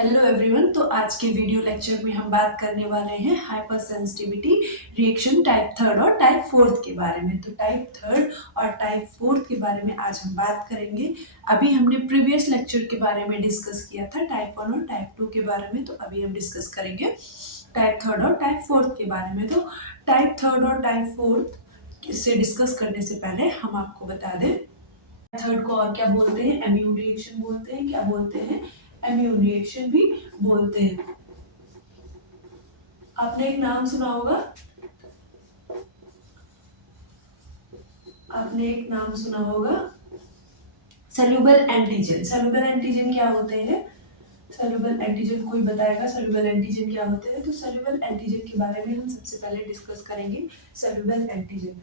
Hello everyone. तो आज के वीडियो लेक्चर में हम बात करने वाले हैं hyper sensitivity reaction type third और टाइप फोर्थ के बारे में। तो टाइप थर्ड और टाइप फोर्थ के बारे में आज हम बात करेंगे। अभी हमने प्रीवियस लेक्चर के बारे में डिस्कस किया था टाइप वन और टाइप टू के बारे में। तो अभी हम डिस्कस करेंगे टाइप थर्ड और टाइप फोर्थ के बारे में। तो टाइप थर्ड और टाइप फोर्थ से डिस्कस करने से पहले हम आपको बता दें थर्ड को और क्या बोलते हैं, इम्यून रिएक्शन बोलते हैं। क्या बोलते हैं? इम्यून रिएक्शन भी बोलते हैं। आपने एक नाम सुना होगा, सेल्यूबल एंटीजन। सेल्यूबल एंटीजन क्या होते हैं? सेल्यूबल एंटीजन कोई बताएगा सेल्यूबल एंटीजन क्या होते हैं? तो सेल्यूबल एंटीजन के बारे में हम सबसे पहले डिस्कस करेंगे। Soluble antigen,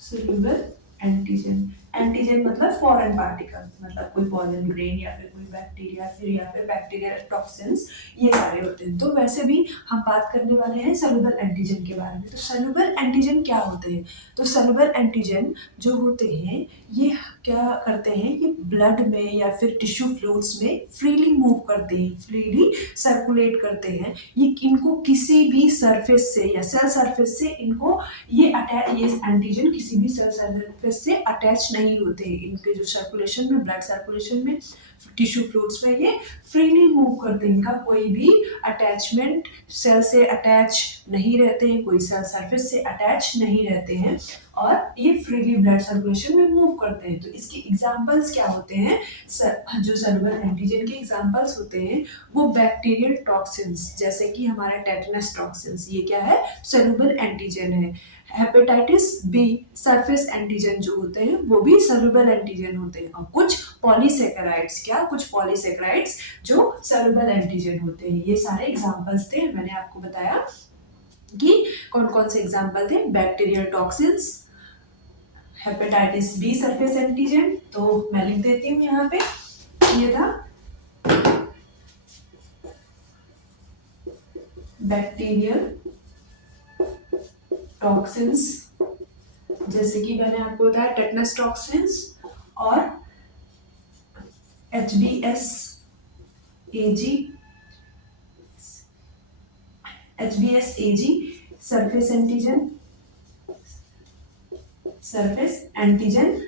cellular antigen. Antigen मतलब फॉरेन पार्टिकल, मतलब कोई पॉलन ग्रेन या फिर कोई बैक्टीरिया या फिर बैक्टीरियल टॉक्सिन्स, ये सारे होते हैं। तो वैसे भी हम बात करने वाले हैं सेल्यूलर एंटीजन के बारे में। तो सेल्यूलर एंटीजन क्या होते हैं? तो सेल्यूलर एंटीजन जो होते हैं ये क्या करते हैं कि ब्लड में या फिर टिश्यू फ्लूइड्स में फ्रीली मूव करते हैं, फ्रीली सर्कुलेट करते हैं। ये इनको किसी भी सरफेस से या सेल सरफेस से इनको ये एंटीजन किसी भी सेल सरफेस से अटैच नहीं होते हैं। इनके जो सर्कुलेशन में, ब्लड सर्कुलेशन में, टिश्यू फ्लूइड्स में ये फ्रीली मूव करते हैं। इनका कोई भी अटैचमेंट सेल से अटैच नहीं रहते हैं, कोई सेल सरफेस से अटैच नहीं रहते हैं और ये फ्रीली ब्लड सर्कुलेशन में मूव करते हैं। तो इसके एग्जांपल्स क्या होते हैं? जो सेल्यूलर एंटीजन के एग्जांपल्स होते हैं वो बैक्टीरियल टॉक्सिन्स, जैसे कि हमारा टेटनस टॉक्सिन्स, ये क्या है? सेल्यूलर एंटीजन है। हेपेटाइटिस बी सरफेस एंटीजन जो होते हैं वो भी सेल्यूलर एंटीजन होते हैं। और कुछ पॉलीसेकेराइड्स, क्या कुछ पॉलीसेकेराइड्स जो सेल्यूलर एंटीजन होते हैं। ये सारे एग्जांपल्स थे, मैंने आपको बताया कि कौन कौन से एग्जांपल थे। Bacterial toxins, hepatitis B surface antigen, तो मैं लिख देती हूँ यहाँ पे, ये था बैक्टीरियल टॉक्सिन्स, जैसे कि मैंने आपको बताया टेटनस टॉक्सिन्स और HBsAg, सरफेस एंटीजन,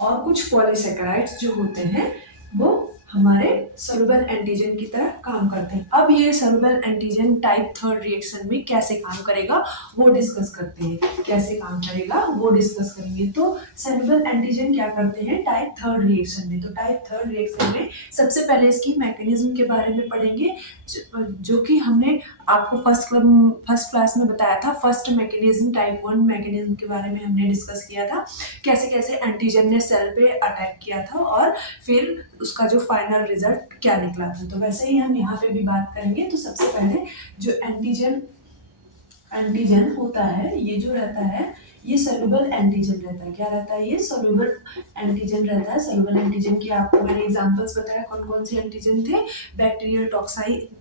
और कुछ पॉलीसेकेराइड्स जो होते हैं वो हमारे सेल्यूलर एंटीजन की तरह काम करते हैं। अब ये cellular antigen type third reaction में कैसे काम करेगा वो डिस्कस करते हैं। कैसे काम करेगा वो डिस्कस करेंगे। तो सेल्यूलर एंटीजन क्या करते हैं टाइप थर्ड रिएक्शन में? तो टाइप थर्ड रिएक्शन में सबसे पहले इसकी मैकेनिज्म के बारे में पढ़ेंगे, जो कि हमने आपको फर्स्ट क्लास में बताया था। First mechanism, type one mechanism के बारे में हमने डिस्कस किया था, कैसे कैसे एंटीजन ने सेल पे अटैक किया था और फिर उसका जो फाइनल रिजल्ट क्या निकला था। तो वैसे ही हम यहाँ पे भी बात करेंगे। तो सबसे पहले जो एंटीजन होता है, ये जो रहता है ये सोल्यूबल एंटीजन रहता है। क्या रहता है? ये सोल्यूबल एंटीजन रहता है। सोल्यूबल एंटीजन की आपको मैंने एग्जांपल्स बताया कौन कौन से एंटीजन थे। बैक्टीरियल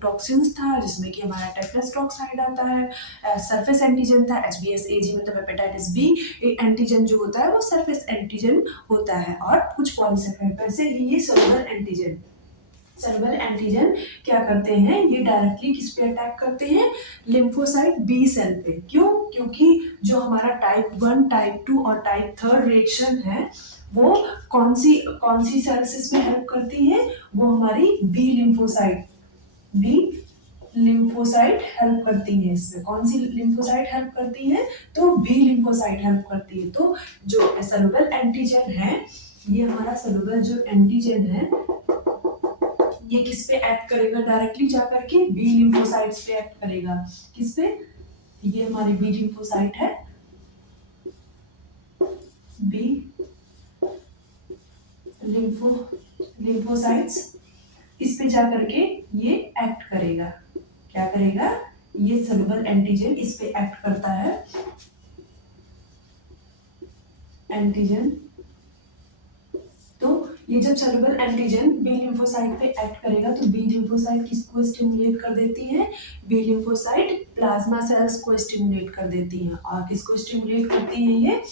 टॉक्सिन्स था जिसमें कि हमारा टेटनस टॉक्साइड आता है। सरफेस एंटीजन था HBsAg, मतलब हेपेटाइटिस बी एंटीजन जो होता है वो सरफेस एंटीजन होता है। और कुछ पॉलीसेकेराइड, वैसे ही ये सेल्यूलर एंटीजन क्या करते हैं? ये डायरेक्टली किस पे अटैक करते हैं? लिम्फोसाइट बी सेल पे। क्यों? क्योंकि जो हमारा टाइप वन, टाइप टू और टाइप थर्ड रिएक्शन है वो कौन सी सेल्स इसमें हेल्प करती हैं? वो हमारी बी लिम्फोसाइट हेल्प करती है। इसमें कौन सी लिम्फोसाइट हेल्प करती है? तो बी लिम्फोसाइट हेल्प करती है। तो जो सेल्यूलर एंटीजन है, ये हमारा सेल्यूलर जो एंटीजन है ये किस पे एक्ट करेगा? डायरेक्टली जाकर के बी लिम्फोसाइट्स पे एक्ट करेगा। किस पे? ये हमारी बी लिम्फोसाइट है, बी लिम्फोसाइट्स, इस पे जाकर के ये एक्ट करेगा। क्या करेगा? ये सेल्यूलर एंटीजन इस पे एक्ट करता है। एंटीजन, तो ये जब सॉल्युबल एंटीजन बी लिम्फोसाइट पे एक्ट करेगा तो बी लिम्फोसाइट किसको स्टिमुलेट कर देती है, बी लिम्फोसाइट प्लाज्मा सेल्स को स्टिमुलेट कर देती है। और किसको स्टिमुलेट करती है, ये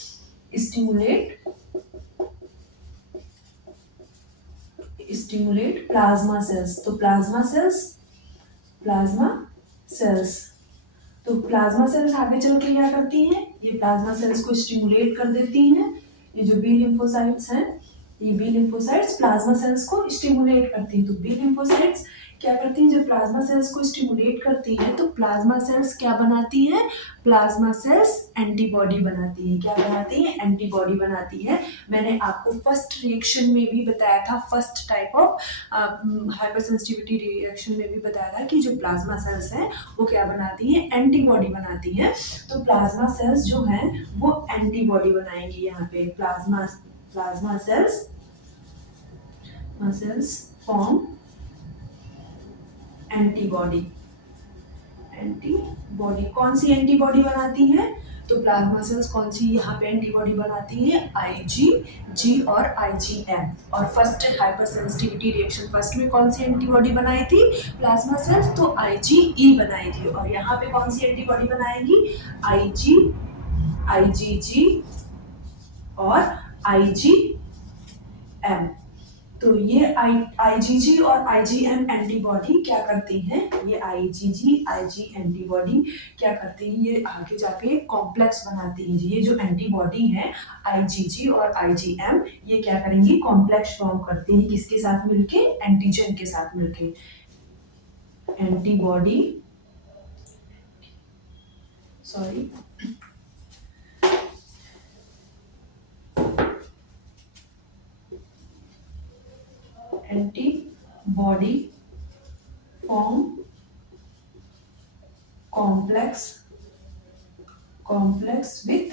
स्टिमुलेट प्लाज्मा सेल्स। तो प्लाज्मा सेल्स तो प्लाज्मा सेल्स आगे चल के क्या करती हैं, ये प्लाज्मा सेल्स को स्टिमुलेट कर देती हैं। ये जो बी लिम्फोसाइट्स हैं, ये बी लिम्फोसाइट्स प्लाज्मा सेल्स को स्टिमुलेट करती हैं। तो बी लिम्फोसाइट्स क्या करती हैं, जब प्लाज्मा सेल्स को स्टिमुलेट करती है तो प्लाज्मा सेल्स क्या बनाती है, प्लाज्मा सेल्स एंटीबॉडी बनाती है। क्या बनाती है, एंटीबॉडी बनाती है। मैंने आपको फर्स्ट रिएक्शन में भी बताया था, first type of hyper sensitivity reaction में भी बताया था कि जो प्लाज्मा सेल्स हैं वो क्या बनाती है, एंटीबॉडी बनाती है। तो प्लाज्मा सेल्स जो हैं वो एंटीबॉडी बनाएंगी। यहाँ पे प्लाज्मा सेल्स फॉर्म एंटीबॉडी। कौन सी एंटीबॉडी बनाती है, तो प्लाज्मा सेल्स कौन सी यहाँ पे एंटीबॉडी बनाती है, IgG और IgM। और first hyper sensitivity reaction first में कौन सी एंटीबॉडी बनाई थी, प्लाज्मा सेल्स, तो IgE बनाई थी। और यहाँ पे कौन सी एंटीबॉडी बनाएगी, IgG और IgM। तो ये IgG और IgM एंटीबॉडी क्या करती हैं, ये IgG IG एंटीबॉडी क्या करती है, ये आगे जाके कॉम्प्लेक्स बनाती है। ये जो एंटीबॉडी है IgG और IgM, ये क्या करेंगी, कॉम्प्लेक्स फॉर्म करती है। किसके साथ मिलके, एंटीजन के साथ मिलके। Antibody antibody form complex with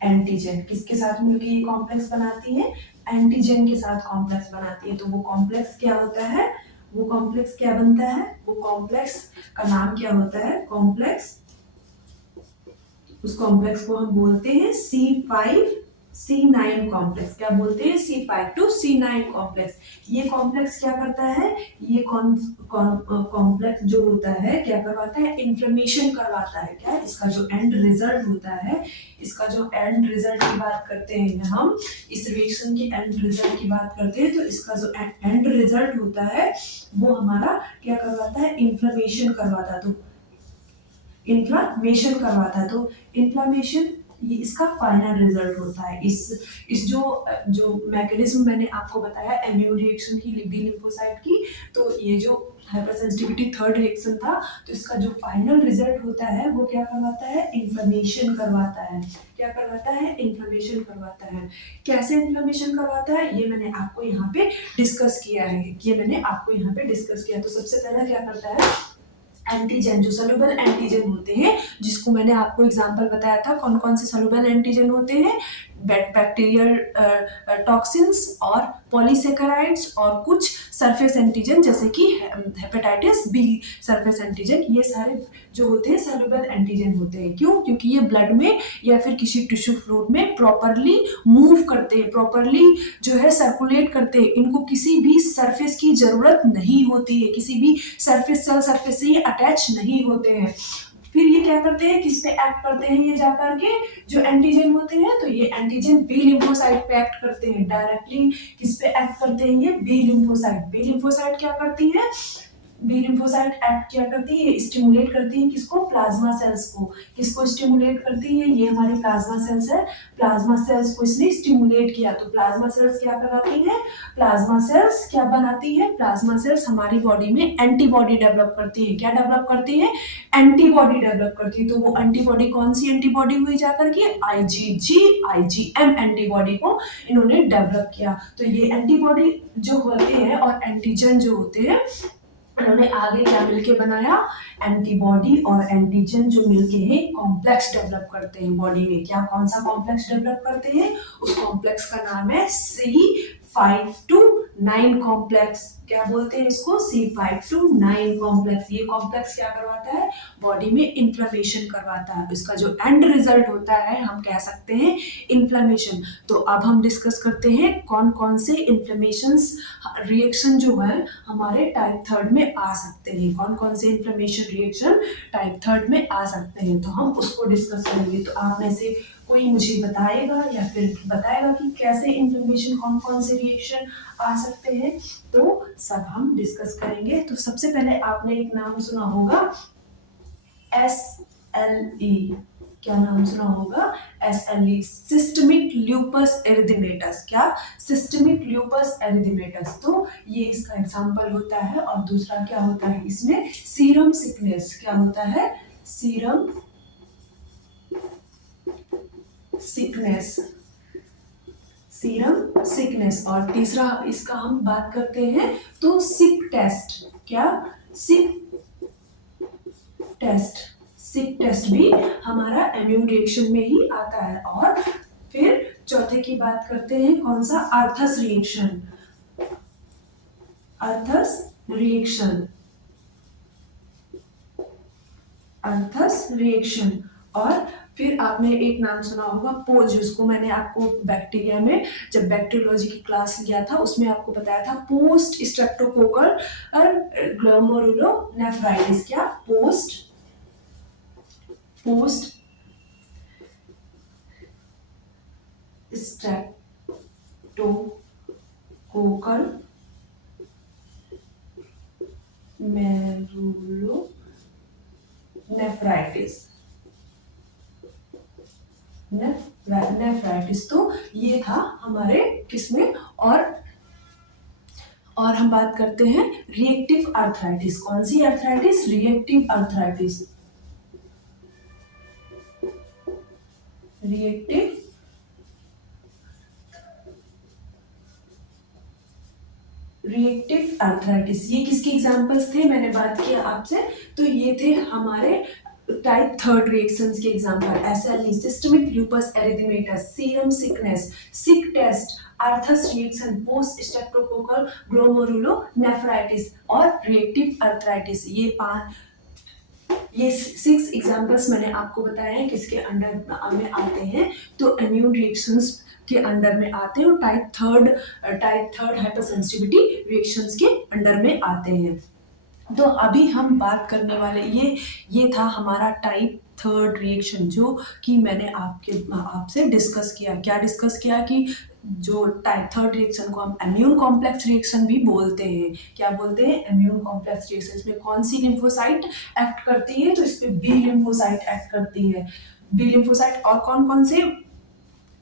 antigen. किसके साथ मिलके ये कॉम्प्लेक्स बनाती है, एंटीजन के साथ कॉम्प्लेक्स बनाती है। तो वो कॉम्प्लेक्स क्या होता है, वो कॉम्प्लेक्स क्या बनता है, वो कॉम्प्लेक्स का नाम क्या होता है, कॉम्प्लेक्स, उस कॉम्प्लेक्स को हम बोलते हैं C5C9 कॉम्प्लेक्स। क्या बोलते हैं, C5 to C9 कॉम्प्लेक्स। ये कॉम्प्लेक्स क्या करता है, ये कॉम्प्लेक्स जो होता है क्या करवाता है, इन्फ्लेमेशन करवाता है। क्या, इसका जो एंड रिजल्ट होता है, इसका जो एंड रिजल्ट की बात करते हैं हम, इस रिएक्शन की एंड रिजल्ट की बात करते हैं, तो इसका जो एंड रिजल्ट होता है वो हमारा क्या करवाता है, इन्फ्लेमेशन करवाता है। तो इन्फ्लेमेशन ये इसका फाइनल रिजल्ट होता है। इस जो मैकेनिज्म मैंने आपको बताया इम्यून रिएक्शन की, बी लिम्फोसाइट की, तो ये जो हाइपर सेंसिटिविटी थर्ड रिएक्शन था, तो इसका जो फाइनल रिजल्ट होता है वो क्या करवाता है, इन्फ्लेमेशन करवाता है। क्या करवाता है, इन्फ्लेमेशन करवाता है। कैसे इन्फ्लेमेशन करवाता है, ये मैंने आपको यहाँ पे डिस्कस किया है। तो सबसे पहला क्या करता है, एंटीजन, जो सॉल्युबल एंटीजन होते हैं, जिसको मैंने आपको एग्जांपल बताया था, कौन कौन से सॉल्युबल एंटीजन होते हैं, बैक्टीरियल टॉक्सिन्स और पॉलीसेकेराइड्स और कुछ सरफेस एंटीजन जैसे कि हेपेटाइटिस बी सरफेस एंटीजन, ये सारे जो होते हैं सॉल्युबल एंटीजन होते हैं। क्यों, क्योंकि ये ब्लड में या फिर किसी टिश्यू फ्लूइड में प्रॉपरली मूव करते हैं, प्रॉपरली जो है सर्कुलेट करते हैं। इनको किसी भी सरफेस की जरूरत नहीं होती है, किसी भी सरफेस से ये अटैच नहीं होते हैं। फिर ये क्या करते हैं, किस पे एक्ट करते हैं, ये जाकर के जो एंटीजन होते हैं, तो ये एंटीजन बी लिम्फोसाइट पे एक्ट करते हैं डायरेक्टली। किस पे एक्ट करते हैं, ये बी लिम्फोसाइट क्या करती है, बी लिम्फोसाइट एक्ट क्या करती है, स्टिमुलेट करती है किसको, प्लाज्मा सेल्स को। किसको स्टिमुलेट करती है, ये हमारी प्लाज्मा सेल्स है, प्लाज्मा सेल्स को इसने स्टिमुलेट किया। तो प्लाज्मा सेल्स क्या कराती है, प्लाज्मा सेल्स क्या बनाती है, प्लाज्मा सेल्स हमारी बॉडी में एंटीबॉडी डेवलप करती है। क्या डेवलप करती है, एंटीबॉडी डेवलप करती है। तो वो एंटीबॉडी कौन सी एंटीबॉडी हुई जाकर के, IgG IgM एंटीबॉडी को इन्होंने डेवलप किया। तो ये एंटीबॉडी जो होते हैं और एंटीजन जो होते हैं, उन्होंने आगे क्या मिलके बनाया, एंटीबॉडी और एंटीजन जो मिलके हैं कॉम्प्लेक्स डेवलप करते हैं बॉडी में। क्या, कौन सा कॉम्प्लेक्स डेवलप करते हैं, उस कॉम्प्लेक्स का नाम है C5 to 9 कॉम्प्लेक्स, क्या बोलते हैं इसको, C5 to 9 कॉम्प्लेक्स। ये कॉम्प्लेक्स क्या करवाता है, बॉडी में इन्फ्लेमेशन करवाता है। इसका जो एंड रिजल्ट होता है हम कह सकते हैं इन्फ्लेमेशन। तो अब हम डिस्कस करते हैं कौन कौन से इन्फ्लेमेशंस रिएक्शन जो है हमारे टाइप थर्ड में आ सकते हैं, कौन कौन से इन्फ्लेमेशन रिएक्शन टाइप थर्ड में आ सकते हैं, तो हम उसको डिस्कस करेंगे। तो आप में से कोई मुझे बताएगा या फिर बताएगा कि कैसे इन्फ्लेमेशन, कौन कौन से रिएक्शन आ सकते हैं, तो सब हम डिस्कस करेंगे। तो सबसे पहले आपने एक नाम सुना होगा SLE, क्या नाम सुना होगा, SLE, सिस्टमिक ल्यूपस एरिथेमेटस। क्या, सिस्टमिक ल्यूपस एरिथेमेटस। तो ये इसका एग्जांपल होता है। और दूसरा क्या होता है इसमें, सीरम सिकनेस। क्या होता है, सीरम सिकनेस, सीरम सिकनेस। और तीसरा इसका हम बात करते हैं तो सिक टेस्ट। क्या, सिक टेस्ट, सिक टेस्ट भी हमारा इम्यून रिएक्शन में ही आता है। और फिर चौथे की बात करते हैं, कौन सा, Arthus reaction, Arthus reaction, Arthus reaction. और फिर आपने एक नाम सुना होगा पोज, जिसको मैंने आपको बैक्टीरिया में जब बैक्टीरियोलॉजी की क्लास लिया था उसमें आपको बताया था, पोस्ट स्ट्रेप्टोकोकल ग्लोमेरुलोनेफ्राइटिस। क्या, पोस्ट स्ट्रेप्टोकोकल मेरुलोनेफ्राइटिस, नेफ्राइटिस। तो ये था हमारे किसमें। और हम बात करते हैं रिएक्टिव आर्थराइटिस। कौन सी arthritis, reactive arthritis, reactive reactive arthritis. ये किसके एग्जांपल्स थे, मैंने बात किया आपसे, तो ये थे हमारे टाइप थर्ड रिएक्शंस के example, SLE, systemic lupus erythematosus, serum sickness, sick test, Arthus reaction, post streptococcal glomerulonephritis और रिएक्टिव आर्थराइटिस। ये 6 एग्जांपल्स मैंने आपको बताए हैं किसके अंडर में आते हैं, तो इम्यून रिएक्शंस के अंडर में आते हैं, और टाइप थर्ड हाइपरसेंसिटिविटी रिएक्शंस के अंडर में आते हैं। तो अभी हम बात करने वाले, ये था हमारा टाइप थर्ड रिएक्शन जो कि मैंने आपसे डिस्कस किया। क्या डिस्कस किया कि जो टाइप थर्ड रिएक्शन को हम इम्यून कॉम्प्लेक्स रिएक्शन भी बोलते हैं। क्या बोलते हैं, इम्यून कॉम्प्लेक्स रिएक्शन। इसमें कौन सी लिम्फोसाइट एक्ट करती है, तो इसमें बी लिम्फोसाइट एक्ट करती है, बी लिम्फोसाइट। और कौन कौन से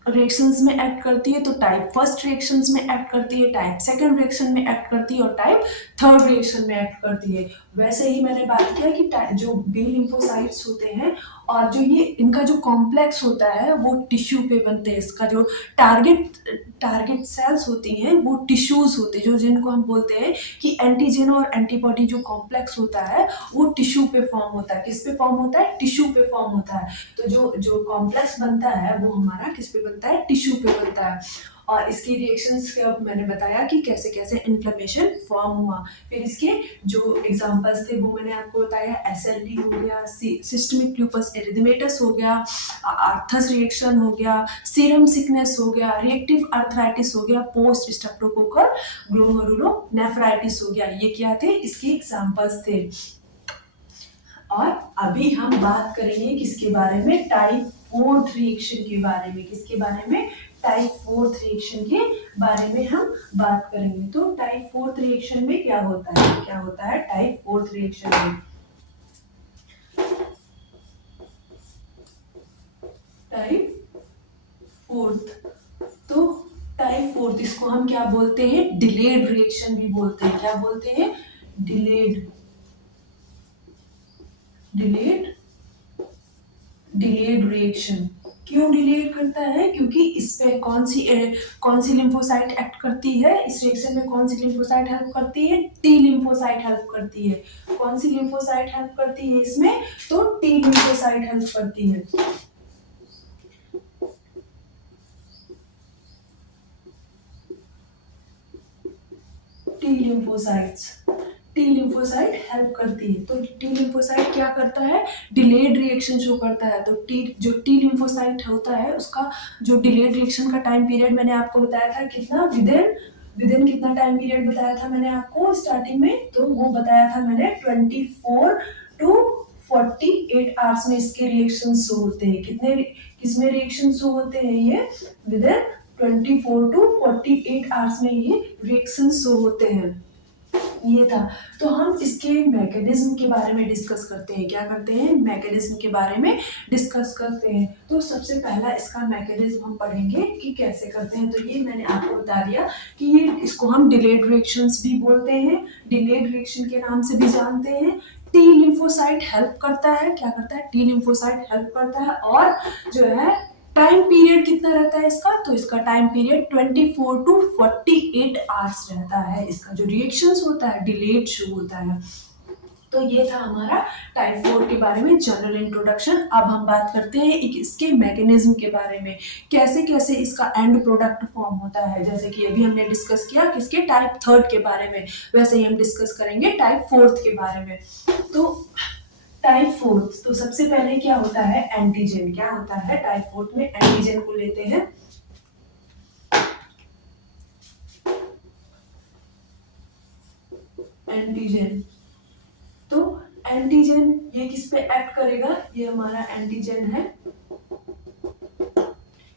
रिएक्शंस में एक्ट करती है, तो टाइप फर्स्ट रिएक्शंस में एक्ट करती है, टाइप सेकंड रिएक्शन में एक्ट करती है और टाइप थर्ड रिएक्शन में एक्ट करती है। वैसे ही मैंने बात किया कि जो बी लिम्फोसाइट्स होते हैं और जो ये इनका जो कॉम्प्लेक्स होता है वो टिश्यू पे बनते हैं। इसका जो टारगेट सेल्स होती हैं वो टिश्यूज होते हैं, जो जिनको हम बोलते हैं कि एंटीजन और एंटीबॉडी जो कॉम्प्लेक्स होता है वो टिश्यू पे फॉर्म होता है। किस पे फॉर्म होता है, टिश्यू पे फॉर्म होता है। तो जो कॉम्प्लेक्स बनता है वो हमारा किस पे बनता है, टिश्यू पे बनता है। और इसकी रिएक्शंस मैंने बताया कि कैसे कैसे इन्फ्लेमेशन फॉर्म हुआ। फिर इसके जो एग्जांपल्स थे वो मैंने आपको बताया, SLE हो गया, सिस्टमिक ल्यूपस एरिथेमेटस हो गया, आर्थस रिएक्शन हो गया, सीरम सिकनेस हो गया, रिएक्टिव आर्थराइटिस हो गया, पोस्ट स्ट्रेप्टोकोकल ग्लोमेरुलोनेफ्राइटिस हो गया। ये क्या थे, इसके एग्जांपल्स थे। और अभी हम बात करेंगे किसके बारे में, टाइप फोर्थ रिएक्शन के बारे में। किसके बारे में, टाइप फोर्थ रिएक्शन के बारे में हम बात करेंगे। तो टाइप फोर्थ रिएक्शन में क्या होता है, क्या होता है टाइप फोर्थ रिएक्शन में, टाइप फोर्थ। तो टाइप फोर्थ इसको हम क्या बोलते हैं, डिलेड रिएक्शन भी बोलते हैं। क्या बोलते हैं, डिलेड रिएक्शन। क्यों डिलेड करता है, क्योंकि इस पे कौन सी लिम्फोसाइट एक्ट करती है, इस रिएक्शन में कौन सी लिम्फोसाइट हेल्प करती है, टी लिम्फोसाइट हेल्प करती है। कौन सी लिम्फोसाइट हेल्प करती है इसमें, तो टी लिम्फोसाइट हेल्प करती है। T lymphocytes, T lymphocyte help करती है। तो टी लिम्फोसाइट क्या करता है, डिलेड रिएक्शन शो करता है। तो जो टी लिम्फोसाइट होता है उसका जो डिलेड रिएक्शन का टाइम पीरियड मैंने आपको बताया था कितना, विदिन कितना टाइम पीरियड बताया था मैंने आपको स्टार्टिंग में, तो वो बताया था मैंने 24 टू 48 आवर्स में इसके रिएक्शन शो होते हैं। किसमें रिएक्शन शो होते हैं, ये विदिन 24 टू 48 आवर्स में ये रिएक्शन शो होते हैं। ये था। तो हम इसके मैकेनिज्म के बारे में डिस्कस करते हैं। क्या करते हैं, मैकेनिज्म के बारे में डिस्कस करते हैं। तो सबसे पहला इसका मैकेनिज्म हम पढ़ेंगे कि कैसे करते हैं। तो ये मैंने आपको बता दिया कि ये इसको हम डिलेड रिएक्शंस भी बोलते हैं, डिलेड रिएक्शन के नाम से भी जानते हैं। टी लिम्फोसाइट हेल्प करता है, क्या करता है, टी लिम्फोसाइट हेल्प करता है। और जो है टाइम पीरियड कितना रहता है इसका, तो इसका टाइम पीरियड 24 टू 48 आवर्स रहता है। इसका जो रिएक्शंस होता है डिलेड शो होता है। तो ये था हमारा टाइप 4 के बारे में जनरल इंट्रोडक्शन। अब हम बात करते हैं इसके मैकेनिज्म के बारे में, कैसे कैसे इसका एंड प्रोडक्ट फॉर्म होता है। जैसे कि अभी हमने डिस्कस किया किसके, टाइप 3 के बारे में, वैसे ही हम डिस्कस करेंगे टाइप 4 के बारे में। तो टाइप 4, तो सबसे पहले क्या होता है, एंटीजन। क्या होता है टाइप 4 में, एंटीजन को लेते हैं। एंटीजन, तो एंटीजन ये किस पे एक्ट करेगा, ये हमारा एंटीजन है,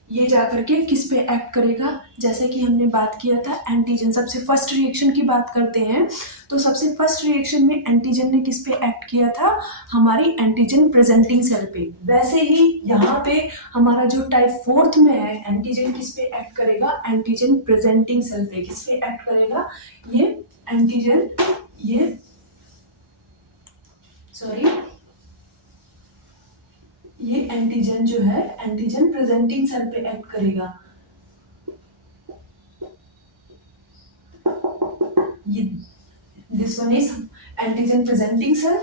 ये जाकर के किस पे एक्ट करेगा, जैसे कि हमने बात किया था एंटीजन, सबसे फर्स्ट रिएक्शन की बात करते हैं। तो सबसे फर्स्ट रिएक्शन में एंटीजन ने किस पे एक्ट किया था, हमारी एंटीजन प्रेजेंटिंग सेल पे। वैसे ही यहाँ पे हमारा जो टाइप 4 में है, एंटीजन किस पे एक्ट करेगा, एंटीजन प्रेजेंटिंग सेल पे। किस पे एक्ट करेगा, ये एंटीजन, ये सॉरी ये एंटीजन जो है एंटीजन प्रेजेंटिंग सेल पे एक्ट करेगा। ये this one is antigen presenting cell,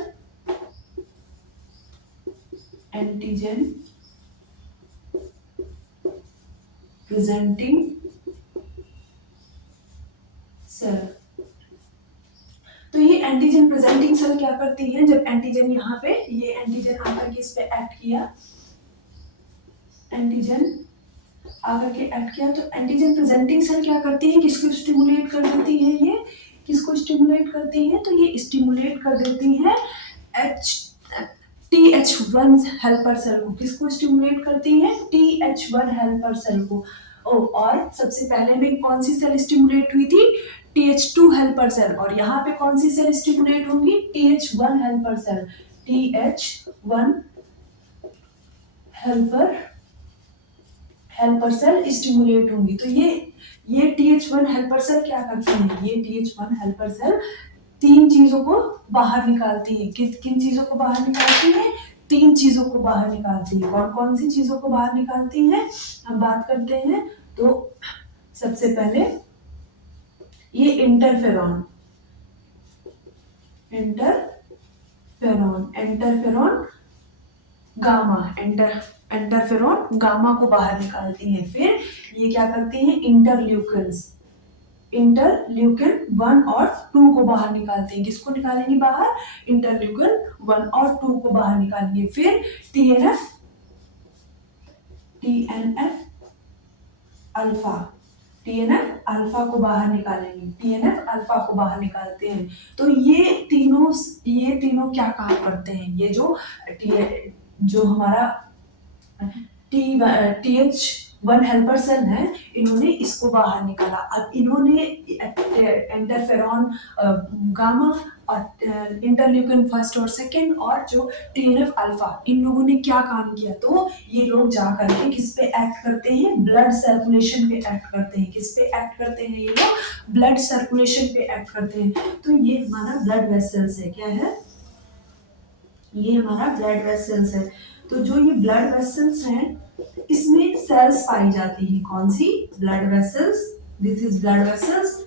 antigen presenting cell. तो ये एंटीजन प्रेजेंटिंग सेल क्या करती है, जब एंटीजन यहाँ पे, ये एंटीजन आकर के इस पे एक्ट किया, एंटीजन आकर के एक्ट किया, तो एंटीजन प्रेजेंटिंग सेल क्या करती है, किसको स्टिमुलेट कर देती है, ये किसको स्टिमुलेट करती है, तो ये स्टिमुलेट कर देती है TH1 हेल्पर सेल को। किसको स्टिमुलेट करती है, TH1 हेल्पर सेल को। और सबसे पहले में कौन सी सेल स्टिमुलेट हुई थी, TH2 हेल्पर सेल। और यहाँ पे कौन सी सेल स्टिमुलेट होंगी, TH1 helper cell, TH1 helper cell stimulate होंगी। तो ये TH1 हेल्पर सेल क्या करती है, ये TH1 हेल्पर सेल तीन चीजों को बाहर निकालती है। किन चीजों को बाहर निकालती है, तीन चीजों को बाहर निकालती है। कौन कौन सी चीजों को बाहर निकालती है, हम बात करते हैं। तो सबसे पहले ये इंटरफेरॉन गामा, इंटरफेरॉन गामा को बाहर निकालती है। फिर ये क्या करती है, इंटरल्यूकिन 1 और 2 को बाहर निकालते हैं। किसको निकालेंगे बाहर, इंटरल्यूकिन 1 और 2 को बाहर निकालेंगे। फिर TNF अल्फा को बाहर निकालेंगे, TNF अल्फा को बाहर निकालते हैं। तो ये तीनों क्या काम करते हैं, ये जो हमारा TH1 हेल्पर सेल है, इन्होंने इसको बाहर निकाला। अब इन्होंने इंटरफेरॉन गामा और इंटरल्यूकिन 1 और 2 और जो TNF अल्फा, इन लोगों ने क्या काम किया, तो ये लोग जा करके किस पे एक्ट करते हैं, ब्लड सर्कुलेशन पे एक्ट करते हैं। किस पे एक्ट करते हैं, ये लोग ब्लड सर्कुलेशन पे एक्ट करते हैं। तो ये हमारा ब्लड वेसल्स है, क्या है, ये हमारा ब्लड वेसल्स है। तो जो ये ब्लड वेसल्स हैं, इसमें सेल्स पाई जाती है। कौन सी, blood vessels, this is blood vessels,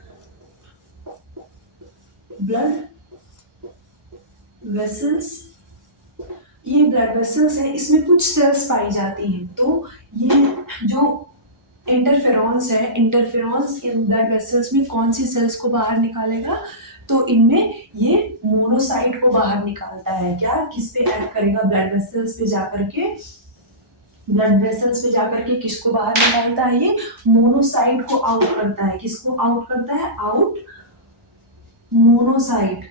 ये ब्लड वेसल्स है, इसमें कुछ सेल्स पाई जाती हैं। तो ये जो इंटरफेरॉन्स है, इंटरफेरॉन्स इन ब्लड वेसल्स में कौन सी सेल्स को बाहर निकालेगा, तो इनमें ये मोनोसाइट को बाहर निकालता है। क्या, किस पे एक्ट करेगा, ब्लड वेसल्स पे जाकर के, ब्लड वेसल्स पे जाकर के किसको बाहर निकालता है, ये मोनोसाइट को आउट करता है। किसको आउट करता है, आउट मोनोसाइट,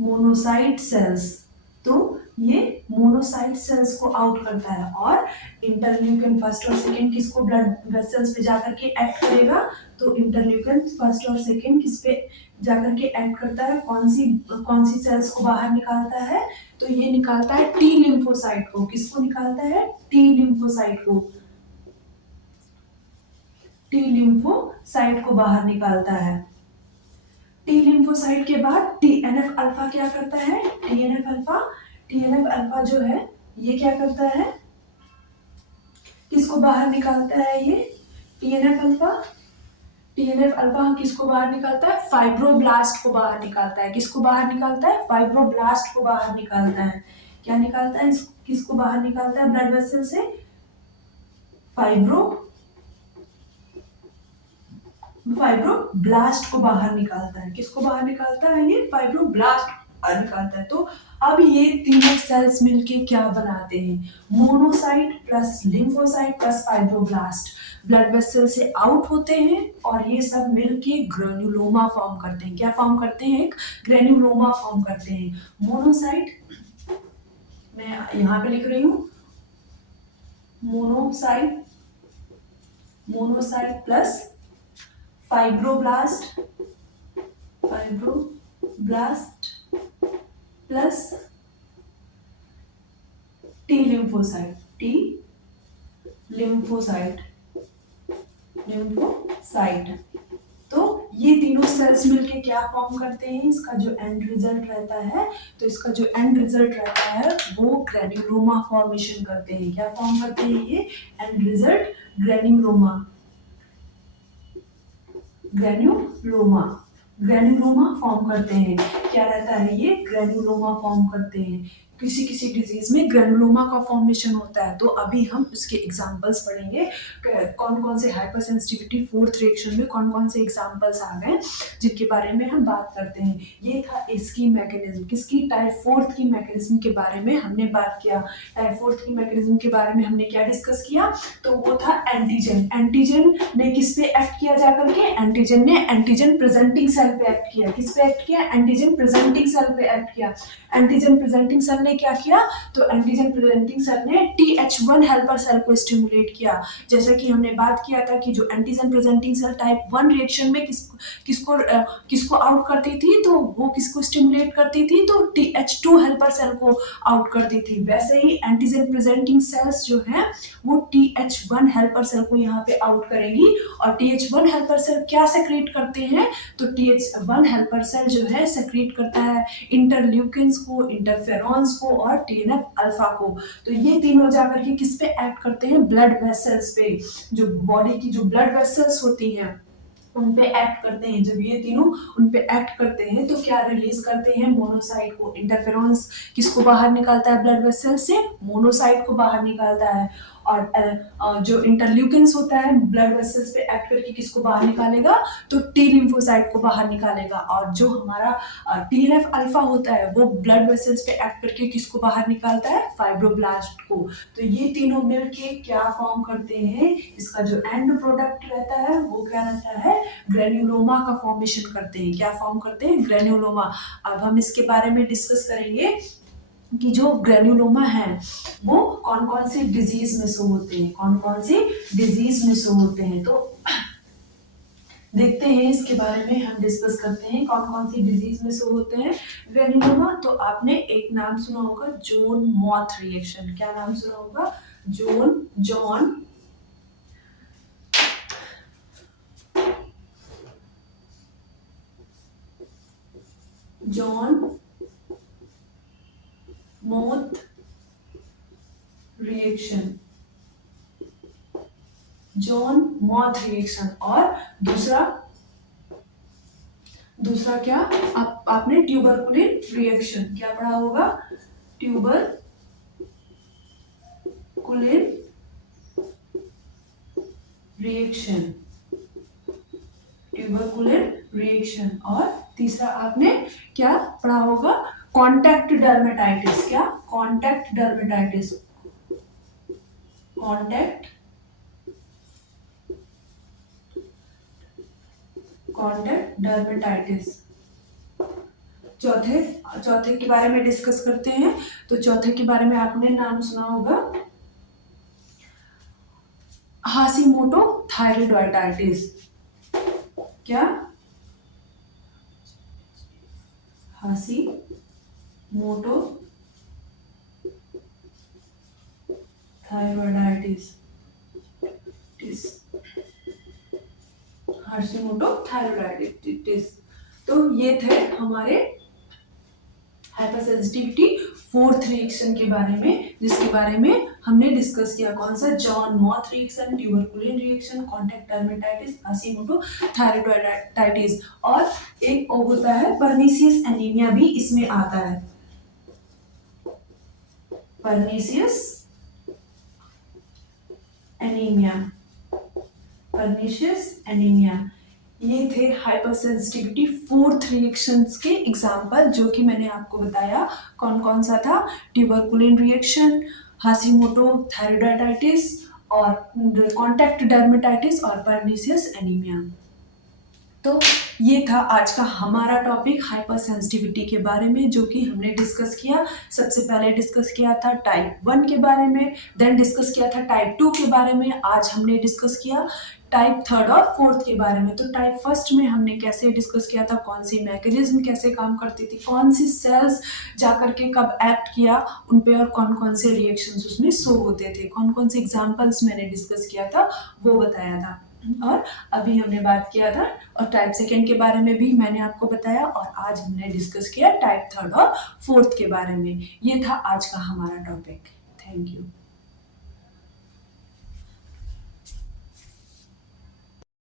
मोनोसाइट सेल्स। तो ये मोनोसाइट सेल्स को आउट करता है। और इंटरल्यूकिन फर्स्ट और सेकंड किसको ब्लड वेसल्स पे जाकर के एक्ट करेगा, तो इंटरल्यूकिन फर्स्ट और सेकंड किस पे जाकर के एक्ट करता है, कौन सी सेल्स को बाहर निकालता है, तो ये निकालता है टी लिम्फोसाइट को। किसको निकालता है, टी लिम्फोसाइट को, टी लिम्फोसाइट को बाहर निकालता है। टी लिम्फोसाइट के बाद टीएनएफ अल्फा क्या करता है, टीएनएफ अल्फा, टीएनएफ अल्फा जो है ये क्या करता है, किसको बाहर निकालता है, ये टीएनएफ अल्फा, टीएनएफ अल्फा किसको बाहर निकालता है, फाइब्रोब्लास्ट को बाहर निकालता है। किसको बाहर निकालता है, फाइब्रोब्लास्ट को बाहर निकालता है। क्या निकालता है, किसको बाहर निकालता है ब्लड वेसल से, फाइब्रोब्लास्ट को बाहर निकालता है। किसको बाहर निकालता है, ये फाइब्रोब्लास्ट निकालता है। तो अब ये तीनों सेल्स मिलके क्या बनाते हैं, monocyte plus lymphocyte plus fibroblast blood vessel से आउट होते हैं और ये सब मिलके ग्रेन्युलोमा फॉर्म करते हैं। क्या फॉर्म करते हैं, एक ग्रेन्युलोमा फॉर्म करते हैं। मोनोसाइट, मैं यहाँ पे लिख रही हूँ, monocyte, monocyte plus fibroblast, fibroblast plus T lymphocyte, T lymphocyte, lymphocyte. तो ये तीनों सेल्स मिलके क्या फॉर्म करते हैं, इसका जो एंड रिजल्ट रहता है, तो इसका जो एंड रिजल्ट रहता है वो ग्रेन्युलोमा फॉर्मेशन करते हैं। क्या फॉर्म करते हैं ये, and result granuloma, granuloma, granuloma form करते हैं। क्या रहता है ये, ग्रेन्युलोमा फॉर्म करते हैं। किसी किसी डिजीज में ग्रेनुलोमा का फॉर्मेशन होता है। तो अभी हम उसके एग्जांपल्स पढ़ेंगे, कौन कौन से हाइपर सेंसिटिविटी फोर्थ रिएक्शन में कौन कौन से एग्जांपल्स आ गए जिनके बारे में हम बात करते हैं। ये था इसकी मैकेनिज्म, किसकी, टाइप फोर्थ की मैकेनिज्म के बारे में हमने बात किया। टाइप फोर्थ की मैकेनिज्म के बारे में हमने क्या डिस्कस किया, तो वो था एंटीजन। एंटीजन ने किस पे एक्ट किया जाकर के, एंटीजन ने एंटीजन प्रेजेंटिंग सेल पे एक्ट किया। किस पे एक्ट किया, एंटीजन प्रेजेंटिंग सेल पे एक्ट किया। एंटीजन प्रेजेंटिंग सेल ने क्या किया, तो एंटीजन प्रेजेंटिंग सेल ने TH1 हेल्पर सेल को स्टिमुलेट किया। जैसे कि हमने बात किया था कि जो antigen presenting cell type 1 reaction में किसको आउट करती थी, तो वो किसको स्टिमुलेट करती थी, तो TH2 हेल्पर सेल को आउट करती थी। वैसे ही एंटीजन प्रेजेंटिंग सेल्स जो है वो TH1 हेल्पर सेल को यहाँ पे आउट करेगी। और TH1 हेल्पर सेल क्या सेक्रेट करते हैं, तो TH1 हेल्पर सेल जो है सेक्रेट करता है इंटरल्यूकिन्स को, इंटरफेरॉन्स को और TNF अल्फा को। तो ये तीनों जाकर के किस पे एक्ट करते हैं, ब्लड वेसल्स पे, जो बॉडी की जो ब्लड वेसल्स होती हैं उन पे एक्ट करते हैं। जब ये तीनों उन पे एक्ट करते हैं तो क्या रिलीज करते हैं, मोनोसाइट को। इंटरफेरॉन्स किसको बाहर निकालता है ब्लड वेसल से, मोनोसाइट को बाहर निकालता है। और जो इंटरल्यूकिन्स होता है ब्लड वेसल्स पे एक्ट करके किसको बाहर निकालेगा, तो टी लिम्फोसाइट को बाहर निकालेगा। और जो हमारा TNF अल्फा होता है वो ब्लड वेसल्स पे एक्ट करके किसको बाहर निकालता है, फाइब्रोब्लास्ट को। तो ये तीनों मिलके क्या फॉर्म करते हैं, इसका जो एंड प्रोडक्ट रहता है वो क्या रहता है, ग्रेन्युलोमा का फॉर्मेशन करते हैं। क्या फॉर्म करते हैं, ग्रेन्युलोमा। अब हम इसके बारे में डिस्कस करेंगे कि जो ग्रेन्युलोमा है वो कौन कौन सी डिजीज में शो होते हैं, कौन कौन सी डिजीज में शो होते हैं। तो देखते हैं इसके बारे में, हम डिस्कस करते हैं कौन कौन सी डिजीज में शो होते हैं ग्रेन्युलोमा। तो आपने एक नाम सुना होगा, जोन मॉथ रिएक्शन। क्या नाम सुना होगा, John moth reaction, John moth reaction. और दूसरा क्या, आपने ट्यूबरकुलिन रिएक्शन क्या पढ़ा होगा, ट्यूबरकुलिन रिएक्शन, ट्यूबरकुलेन रिएक्शन। और तीसरा आपने क्या पढ़ा होगा, कॉन्टैक्ट डर्मेटाइटिस। क्या, कॉन्टैक्ट डर्मेटाइटिस, कॉन्टैक्ट डर्मेटाइटिस। चौथे के बारे में डिस्कस करते हैं। तो चौथे के बारे में आपने नाम सुना होगा, हाशिमोटो थायराइडाइटिस। क्या, हाशिमोटो थायराइडाइटिस, हाशिमोटो थायराइडाइटिस। तो ये थे हमारे हाइपरसेंसिटिविटी फोर्थ रिएक्शन के बारे में, जिसके बारे में हमने डिस्कस किया। कौन सा, John moth reaction, tuberculin reaction, contact dermatitis, Hashimoto thyroiditis. और एक और होता है परनीसियस एनीमिया, भी इसमें आता है, परनीसियस एनीमिया, परनीशियस एनीमिया। ये थे हाइपरसेंसिटिविटी फोर्थ रिएक्शंस के एग्जांपल, जो कि मैंने आपको बताया कौन कौन सा था, ट्यूबरकुलिन रिएक्शन, हाशिमोटो थायराइडाइटिस, और कॉन्टैक्ट डर्मेटाइटिस, और परनीशियस एनीमिया। तो ये था आज का हमारा टॉपिक हाइपरसेंसिटिविटी के बारे में, जो कि हमने डिस्कस किया। सबसे पहले डिस्कस किया था टाइप 1 के बारे में, देन डिस्कस किया था टाइप 2 के बारे में, आज हमने डिस्कस किया टाइप 3 और 4 के बारे में। तो टाइप 1 में हमने कैसे डिस्कस किया था, कौन सी मैकेनिज्म कैसे काम करती थी, कौन सी सेल्स जाकर के कब एक्ट किया उन पे, और कौन कौन से रिएक्शंस उसमें शो होते थे, कौन कौन से एग्जाम्पल्स मैंने डिस्कस किया था वो बताया था। और अभी हमने बात किया था और टाइप 2 के बारे में भी मैंने आपको बताया, और आज हमने डिस्कस किया टाइप 3 और 4 के बारे में। ये था आज का हमारा टॉपिक। Thank you.